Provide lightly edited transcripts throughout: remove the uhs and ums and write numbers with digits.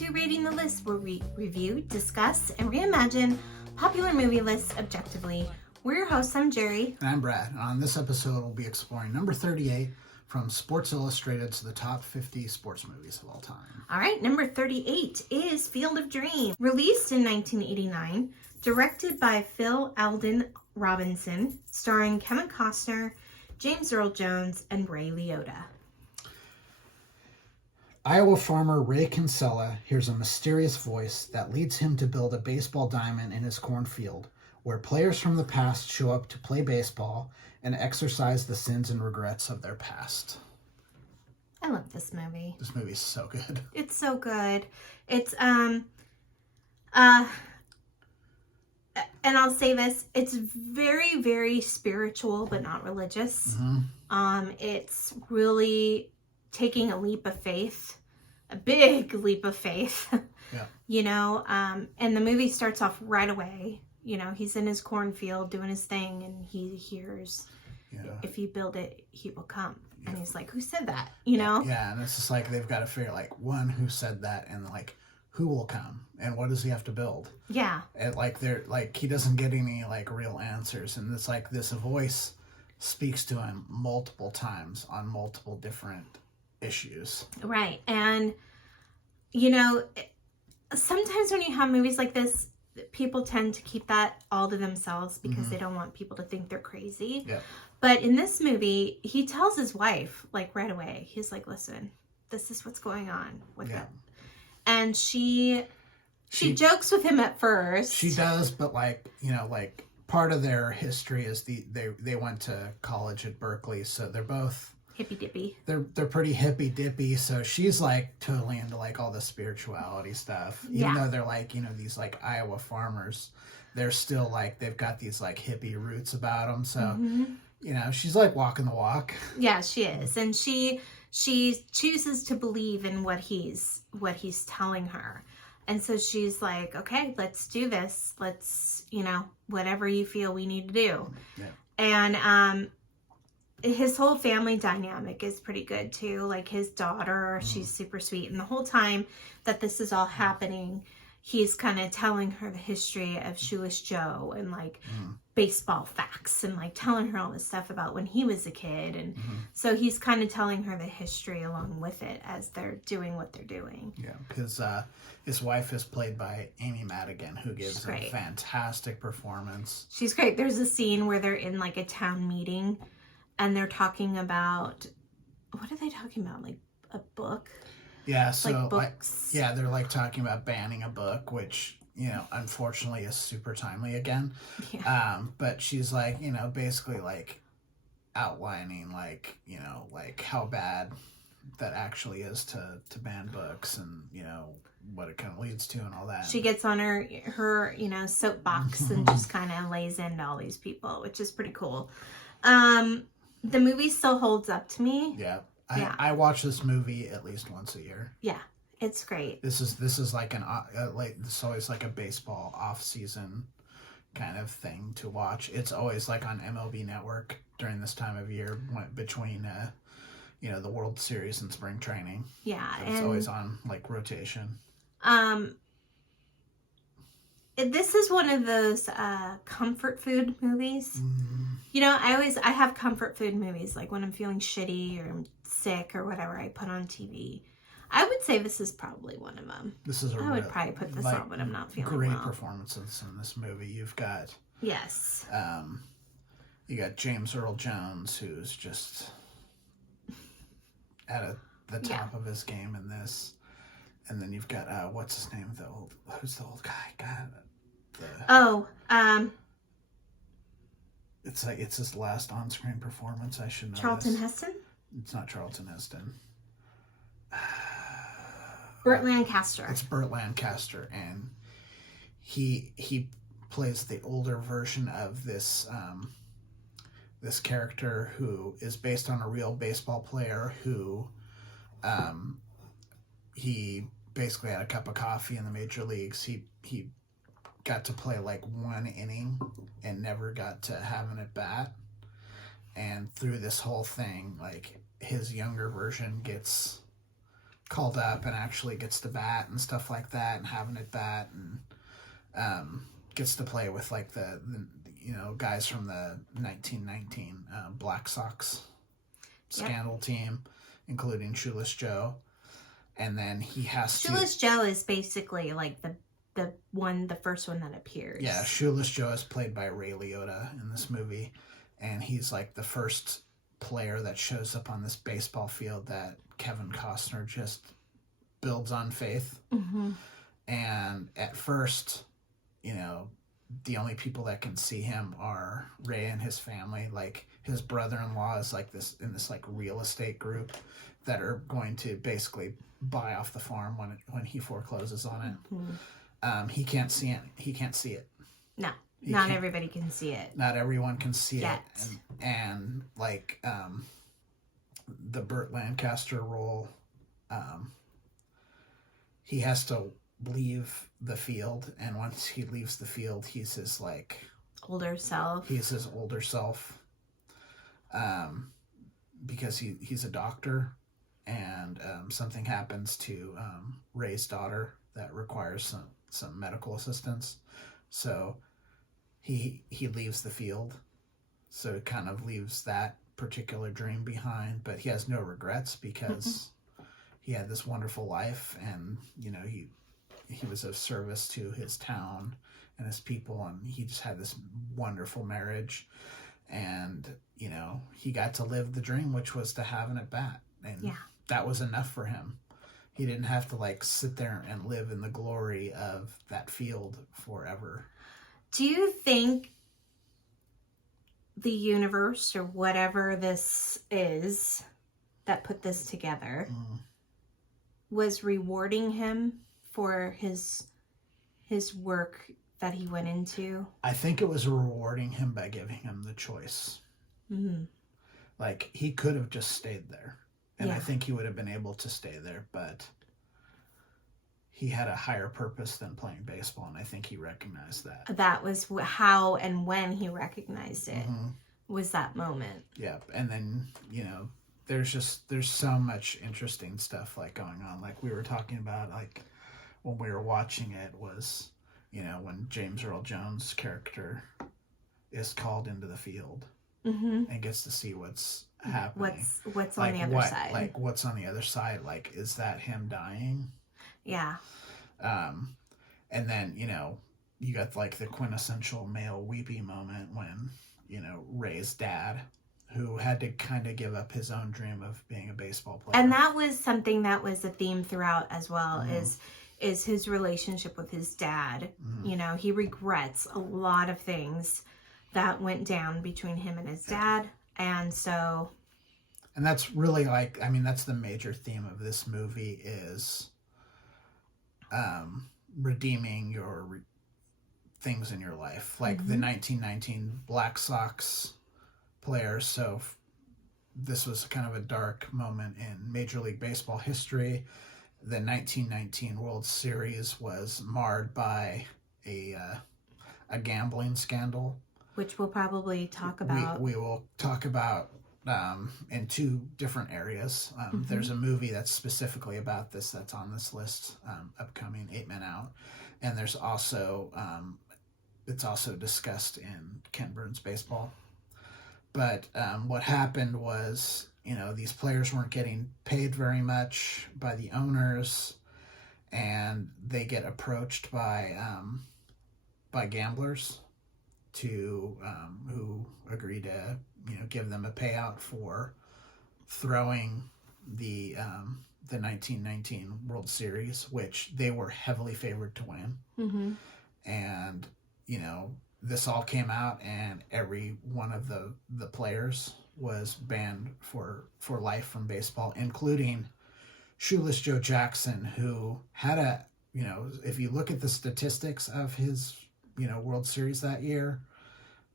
to Rating the List, where we review, discuss, and reimagine popular movie lists objectively. We're your hosts. I'm Jerry. And I'm Brad. And on this episode, we'll be exploring number 38 from Sports Illustrated to the top 50 sports movies of all time. All right, number 38 is Field of Dreams. Released in 1989, directed by Phil Alden Robinson, starring Kevin Costner, James Earl Jones, and Ray Liotta. Iowa farmer Ray Kinsella hears a mysterious voice that leads him to build a baseball diamond in his cornfield, where players from the past show up to play baseball and exercise the sins and regrets of their past. I love this movie. This movie is so good. It's so good. It's and I'll say this, it's very, very spiritual, but not religious. Mm-hmm. It's really taking a leap of faith, a big leap of faith. Yeah. You know, and the movie starts off right away. You know, he's in his cornfield doing his thing, and he hears, if you build it, he will come. And he's like, who said that? You know? Yeah, and it's just like, they've got to figure, like, one, who said that, and, like, who will come, and what does he have to build? Yeah. And, like, they're, like, he doesn't get any, like, real answers, and it's like this voice speaks to him multiple times on multiple different issues. Right. And, you know, sometimes when you have movies like this, people tend to keep that all to themselves because they don't want people to think they're crazy. Yeah. But in this movie, he tells his wife, like, right away, he's like, listen, this is what's going on with it. And she jokes with him at first. She does, but, like, you know, like, part of their history is they went to college at Berkeley, so they're both hippy dippy. They're pretty hippy dippy, so she's, like, totally into, like, all the spirituality stuff. Even though they're, like, you know, these, like, Iowa farmers, they're still, like, they've got these, like, hippie roots about them. So, you know, she's, like, walking the walk. Yeah, she is. And she chooses to believe in what he's telling her. And so she's like, okay, let's do this. Let's, you know, whatever you feel we need to do. Yeah. And, his whole family dynamic is pretty good too. Like, his daughter, she's super sweet. And the whole time that this is all happening, he's kind of telling her the history of Shoeless Joe and, like, baseball facts, and, like, telling her all this stuff about when he was a kid. And so he's kind of telling her the history along with it as they're doing what they're doing. Yeah, because his wife is played by Amy Madigan, who gives a fantastic performance. She's great. There's a scene where they're in, like, a town meeting, and they're talking about, what are they talking about? Like, a book? Yeah, so, like, books. They're, like, talking about banning a book, which, you know, unfortunately is super timely again. Yeah. But she's, like, you know, basically, like, outlining, like, you know, like, how bad that actually is to ban books, and, you know, what it kind of leads to and all that. She gets on her you know, soapbox and just kind of lays into all these people, which is pretty cool. The movie still holds up to me. Yeah. I watch this movie at least once a year. Yeah, it's great. This is like it's always like a baseball off-season kind of thing to watch. It's always like on MLB Network during this time of year between you know, the World Series and spring training. Yeah, so it's always on, like, rotation. This is one of those comfort food movies. You know, I have comfort food movies, like when I'm feeling shitty or I'm sick or whatever, I put on TV. I would say this is probably one of them. I would probably put this on when I'm not feeling great well. Performances in this movie. You've got you got James Earl Jones, who's just at the top of his game in this, and then you've got what's his name? Who's the old guy? God. It's like, it's his last on-screen performance. I should know. Charlton Heston? It's not Charlton Heston. Burt Lancaster. It's Burt Lancaster, and he plays the older version of this this character who is based on a real baseball player who he basically had a cup of coffee in the major leagues. He got to play like one inning and never got to have an at bat. And through this whole thing, like, his younger version gets called up and actually gets to bat and stuff like that, and having it bat, and gets to play with like the guys from the 1919 Black Sox scandal team, including Shoeless Joe. And then he has Shoeless Joe is basically like the first one that appears. Yeah, Shoeless Joe is played by Ray Liotta in this movie, and he's like the first player that shows up on this baseball field that Kevin Costner just builds on faith. Mm-hmm. And at first, the only people that can see him are Ray and his family. Like his brother-in-law is like this in this like real estate group that are going to basically buy off the farm when he forecloses on it. Mm-hmm. He can't see it. He can't see it. No, not everybody can see it. Not everyone can see Yet. it. And like the Burt Lancaster role, he has to leave the field, and once he leaves the field, he's his like older self. He's his older self, because he's a doctor, and something happens to Ray's daughter that requires some medical assistance, so he leaves the field, so it kind of leaves that particular dream behind, but he has no regrets because he had this wonderful life, and he was of service to his town and his people, and he just had this wonderful marriage, and he got to live the dream, which was to have an at bat, and that was enough for him. He didn't have to like sit there and live in the glory of that field forever. Do you think the universe or whatever this is that put this together was rewarding him for his work that he went into? I think it was rewarding him by giving him the choice. Mm-hmm. Like he could have just stayed there, and I think he would have been able to stay there, but he had a higher purpose than playing baseball, and I think he recognized that. That was how and when he recognized it. Mm-hmm. Was that moment. Yep. And then, there's so much interesting stuff like going on. Like we were talking about, like when we were watching it was, when James Earl Jones' character is called into the field and gets to see what's happening. What's on the other side. Like what's on the other side? Like, is that him dying? Yeah. And then, you got like the quintessential male weepy moment when, Ray's dad, who had to kind of give up his own dream of being a baseball player. And that was something that was a theme throughout as well, is his relationship with his dad. Mm-hmm. He regrets a lot of things that went down between him and his dad. And so... And that's really that's the major theme of this movie is redeeming your things in your life, like the 1919 Black Sox players. So this was kind of a dark moment in Major League Baseball history. The 1919 World Series was marred by a gambling scandal, which we'll probably talk about. We will talk about in two different areas. There's a movie that's specifically about this that's on this list, upcoming, 8 Men Out, and there's also it's also discussed in Ken Burns Baseball. But what happened was, these players weren't getting paid very much by the owners, and they get approached by gamblers who agree to give them a payout for throwing the 1919 World Series, which they were heavily favored to win. Mm-hmm. And this all came out, and every one of the players was banned for life from baseball, including Shoeless Joe Jackson, who had if you look at the statistics of his World Series that year,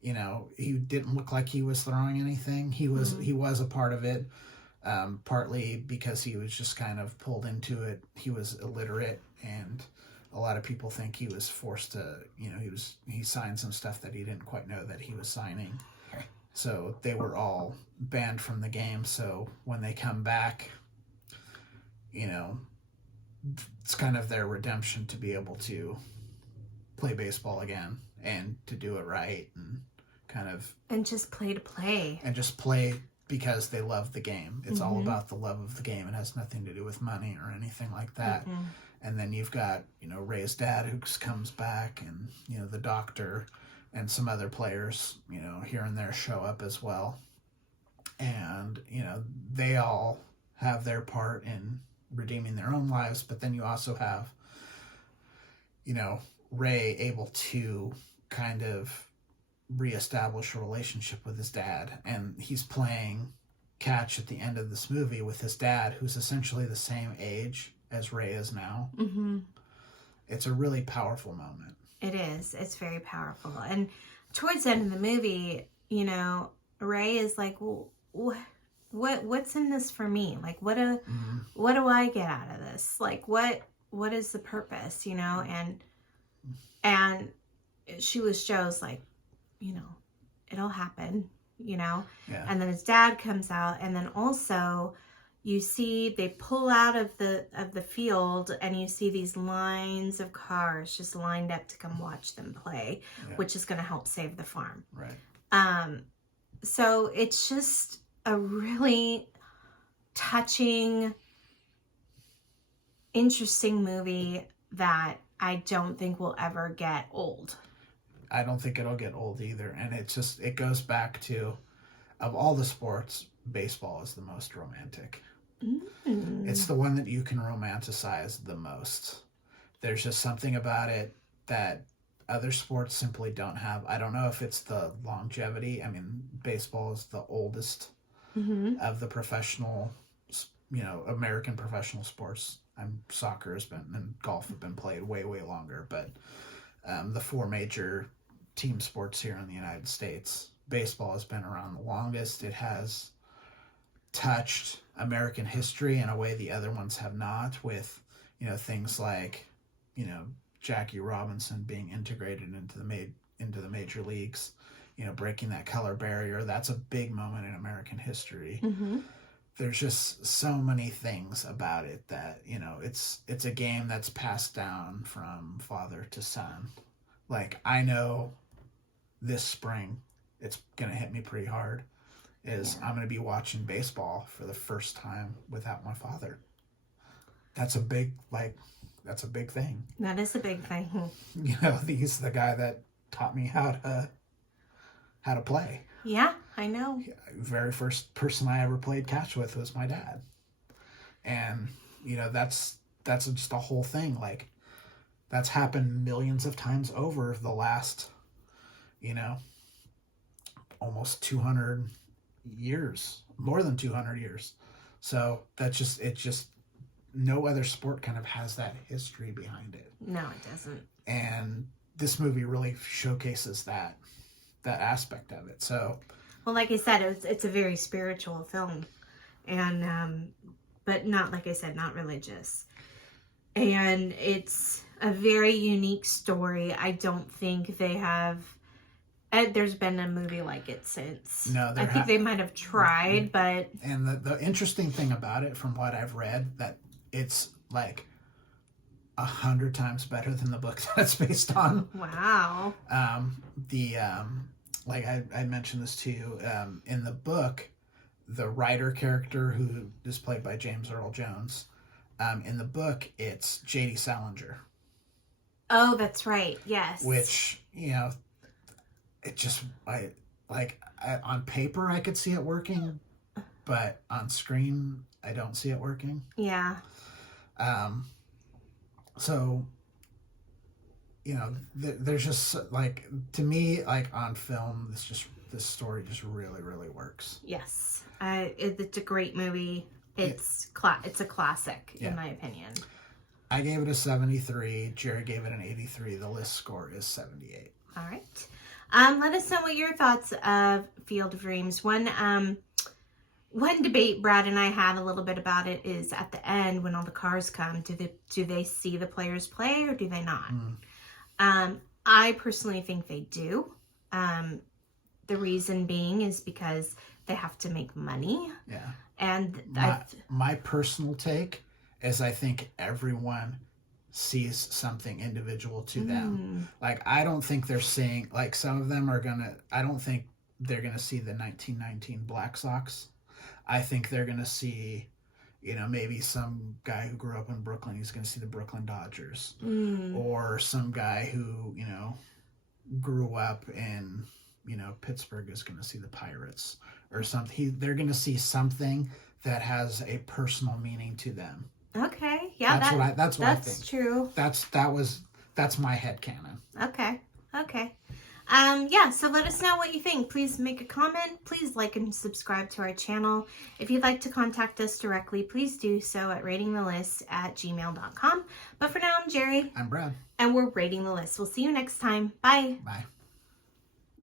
he didn't look like he was throwing anything. He was a part of it, partly because he was just kind of pulled into it. He was illiterate, and a lot of people think he was forced to, he signed some stuff that he didn't quite know that he was signing. So they were all banned from the game. So when they come back, you know, it's kind of their redemption to be able to play baseball again and to do it right and kind of and just play to play and just play because they love the game. It's all Mhm. about the love of the game. It has nothing to do with money or anything like that. Mhm. And then you've got, Ray's dad who comes back, and, the doctor and some other players, here and there show up as well. And, they all have their part in redeeming their own lives. But then you also have, Ray able to kind of reestablish a relationship with his dad, and he's playing catch at the end of this movie with his dad, who's essentially the same age as Ray is now. Mhm. It's a really powerful moment. It is. It's very powerful. And towards the end of the movie, Ray is like, well, what's in this for me? Like, what do I get out of this? Like, what is the purpose? And she was Joe's like, it'll happen, Yeah. And then his dad comes out, and then also you see they pull out of the field, and you see these lines of cars just lined up to come watch them play, which is going to help save the farm. Right. So it's just a really touching, interesting movie that I don't think will ever get old. I don't think it'll get old either. And it goes back to, of all the sports, baseball is the most romantic. It's the one that you can romanticize the most. There's just something about it that other sports simply don't have. I don't know if it's the longevity. I mean, baseball is the oldest of the professional, American professional sports. Soccer has been, and golf have been played way, way longer. But the four major team sports here in the United States, baseball has been around the longest. It has touched American history in a way the other ones have not, with things like Jackie Robinson being integrated into the major leagues, breaking that color barrier. That's a big moment in American history. There's just so many things about it that it's a game that's passed down from father to son. Like, I know this spring it's gonna hit me pretty hard. I'm gonna be watching baseball for the first time without my father. That's a big thing. That is a big thing. He's the guy that taught me how to play. Yeah, I know. Very first person I ever played catch with was my dad. And that's just a whole thing. Like, that's happened millions of times over the last almost 200 years, more than 200 years. So it's just no other sport kind of has that history behind it. No, it doesn't. And this movie really showcases that aspect of it. So, well, like I said, it's a very spiritual film, and but not, like I said, not religious. And it's a very unique story. I don't think they have. There's been a movie like it since. No, I think they might have tried, but. And the interesting thing about it, from what I've read, that it's like 100 times better than the book that it's based on. Wow. Like I mentioned this to you, in the book, the writer character, who is played by James Earl Jones, in the book, it's J.D. Salinger. Oh, that's right. Yes. Which, it just, on paper I could see it working, but on screen I don't see it working. Yeah. So, there's just, like, to me, like, on film, this story just really, really works. Yes. It's a great movie. It's it's a classic, in my opinion. I gave it a 73. Jerry gave it an 83. The list score is 78. All right. Let us know what your thoughts of Field of Dreams. One debate Brad and I had a little bit about it is, at the end, when all the cars come, do they see the players play, or do they not? I personally think they do. The reason being is because they have to make money. Yeah. And my personal take, is I think everyone sees something individual to them. Like, I don't think they're saying, like, some of them are gonna, I don't think they're gonna see the 1919 Black Sox. I think they're gonna see, you know, maybe some guy who grew up in Brooklyn, he's gonna see the Brooklyn Dodgers. Or some guy who, you know, grew up in, you know, Pittsburgh is gonna see the Pirates or something. They're gonna see something that has a personal meaning to them. Okay. Yeah, that's what I think. That's true. That's my headcanon. Okay. Okay. Yeah, so let us know what you think. Please make a comment. Please like and subscribe to our channel. If you'd like to contact us directly, please do so at ratingthelist@gmail.com. But for now, I'm Jerry. I'm Brad. And we're Rating the List. We'll see you next time. Bye. Bye.